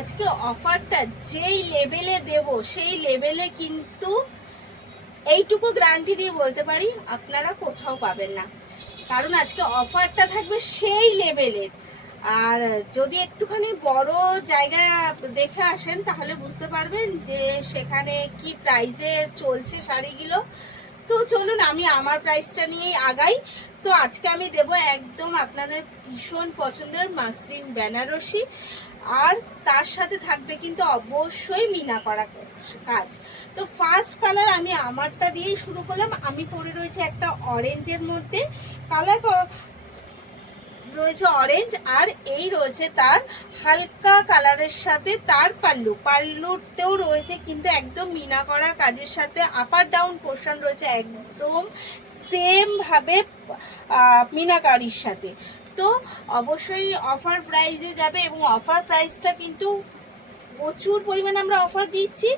আজকে অফারটা যেই লেভেলে দেব সেই লেভেলে কিন্তু এইটুকু গ্যারান্টি দিয়ে বলতে পারি আপনারা কোথাও পাবেন না। কারণ আজকে অফারটা থাকবে সেই লেভেলের। আর যদি একটুখানি বড় জায়গা দেখে আসেন তাহলে বুঝতে পারবেন যে সেখানে কি প্রাইসে চলছে শাড়িগুলো। তো চলুন আমি আমার প্রাইসটা নিয়ে আগাই। তো আজকে আমি দেব একদম আপনাদের ভীষণ পছন্দের মাসলিন বেনারসি, আর তার সাথে থাকবে কিন্তু অবশ্যই মিনা করা কাজ। তো ফার্স্ট কালার আমি আমারটা দিয়েই শুরু করলাম। আমি পরে রয়েছে একটা অরেঞ্জের মধ্যে, কালার রয়েছে অরেঞ্জ, আর এই রয়েছে তার হালকা কালারের সাথে তার পাল্লুতেও রয়েছে কিন্তু একদম মিনা করা কাজের সাথে আপার ডাউন পোর্শন রয়েছে একদম সেম ভাবে মিনাকারির সাথে। তো অবশ্যই অফার প্রাইসে যাবে এবং অফার প্রাইসটা কিন্তু প্রচুর পরিমাণে আমরা অফার দিচ্ছি।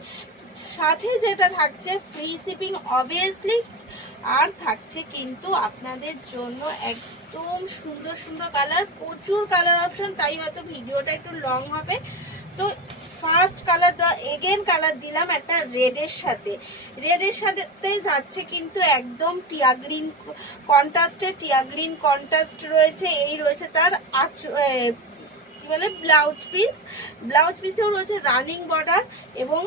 সাথে যেটা থাকছে ফ্রি শিপিং অবভিয়াসলি, আর থাকছে কিন্তু আপনাদের জন্য একদম সুন্দর সুন্দর কালার, প্রচুর কালার অপশন, তাই হয়তো ভিডিওটা একটু লং হবে। তো ফার্স্ট কালার এগেন কালার দিলাম একটা রেডের সাথে। রেডের সাথে যাচ্ছে কিন্তু একদম টিয়া গ্রিন কন্ট্রাস্টে, টিয়া গ্রিন কন্ট্রাস্ট রয়েছে। এই রয়েছে তার বলে ব্লাউজ পিসেও রয়েছে রানিং বর্ডার এবং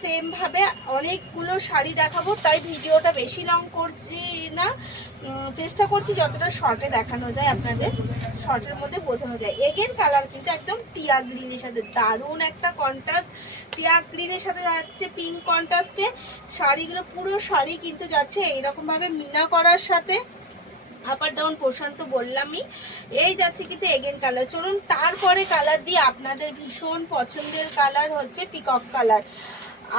সেম ভাবে অনেকগুলো শাড়ি দেখাবো, তাই ভিডিওটা বেশি লং করছি না, চেষ্টা করছি যতটা শর্টে দেখানো যায় আপনাদের, শর্টের মধ্যে বোঝানো যায়। এগেন কালার কিন্তু একদম টিয়া গ্রিনের সাথে দারুণ একটা কন্ট্রাস্ট, টিয়া গ্রিনের সাথে যাচ্ছে পিঙ্ক কন্ট্রাস্টে। শাড়িগুলো পুরো শাড়ি কিন্তু যাচ্ছে এইরকম ভাবে মিনা করার সাথে, আপার ডাউন পোর্শন তো বললামই। এই যাচ্ছে কিন্তু এগেন কালার। চলুন তারপরে কালার দিয়ে আপনাদের ভীষণ পছন্দের কালার হচ্ছে পিকক কালার,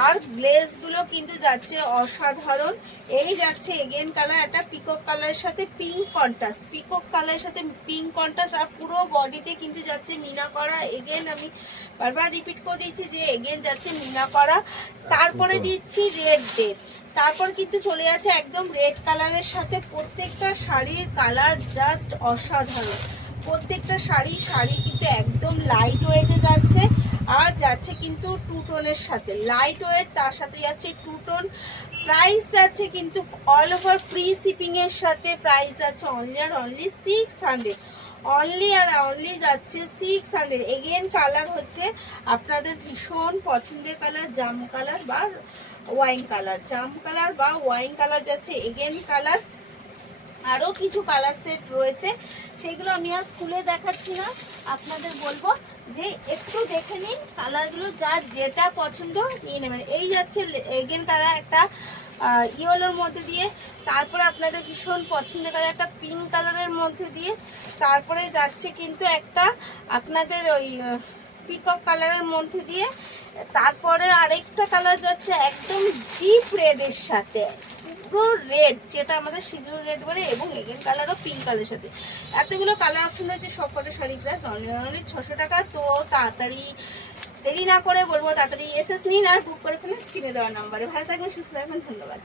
আর গ্লেজগুলো কিন্তু যাচ্ছে অসাধারণ। এই যাচ্ছে এগেন কালার একটা পিকক কালারের সাথে পিঙ্ক কন্ট্রাস্ট, পিকক কালারের সাথে পিঙ্ক কন্ট্রাস্ট, আর পুরো বডিতে কিন্তু যাচ্ছে মিনা করা। এগেন আমি বারবার রিপিট করে দিচ্ছি যে এগেন যাচ্ছে মিনা করা। তারপরে দিচ্ছি রেড, তারপর কিন্তু চলে যাচ্ছে একদম রেড কালারের সাথে। প্রত্যেকটা শাড়ির কালার জাস্ট অসাধারণ, প্রত্যেকটা শাড়ি কিন্তু একদম লাইট ওয়েটে যাচ্ছে, আর যাচ্ছে কিন্তু টু টোনের সাথে লাইট ওয়েট, তার সাথে যাচ্ছে টু টোন। প্রাইস যাচ্ছে কিন্তু অল ওভার ফ্রি শিপিং এর সাথে প্রাইস যাচ্ছে অনলি আর অনলি 600, অনলি আর অনলি যাচ্ছে 600। এগেন কালার হচ্ছে আপনাদের ভীষণ পছন্দের কালার জাম কালার বা ওয়াইন কালার, জাম কালার বা ওয়াইন কালার যাচ্ছে এগেন কালার। আরও কিছু কালার সেট রয়েছে, সেগুলো আমি আর খুলে দেখাচ্ছি না, আপনাদের বলবো যে একটু দেখে নিন কালারগুলো, যার যেটা পছন্দ নিয়ে নেবেন। এই যাচ্ছে এগেন কালার একটা ইয়েলোর মধ্যে দিয়ে, তারপরে আপনাদের ভীষণ পছন্দের কালার একটা পিঙ্ক কালারের মধ্যে দিয়ে, তারপরে যাচ্ছে কিন্তু একটা আপনাদের ওই পিকক কালারের মধ্যে দিয়ে, তারপরে আরেকটা কালার যাচ্ছে একদম ডিপ রেডের সাথে, পুরো রেড যেটা আমাদের সিঁদুর রেড বলে, এবং এগেন কালারও পিঙ্ক কালারের সাথে। এতগুলো কালার অপশন রয়েছে, সবকটা শাড়ি প্রাইস অনলি 600 টাকা। তো তাড়াতাড়ি দেরি না করে বলবো তাড়াতাড়ি এসএস নিন আর বুক করে ফেলে স্ক্রিনে দেওয়া নাম্বারে। ভালো থাকবেন, সুস্থ থাকবেন, ধন্যবাদ।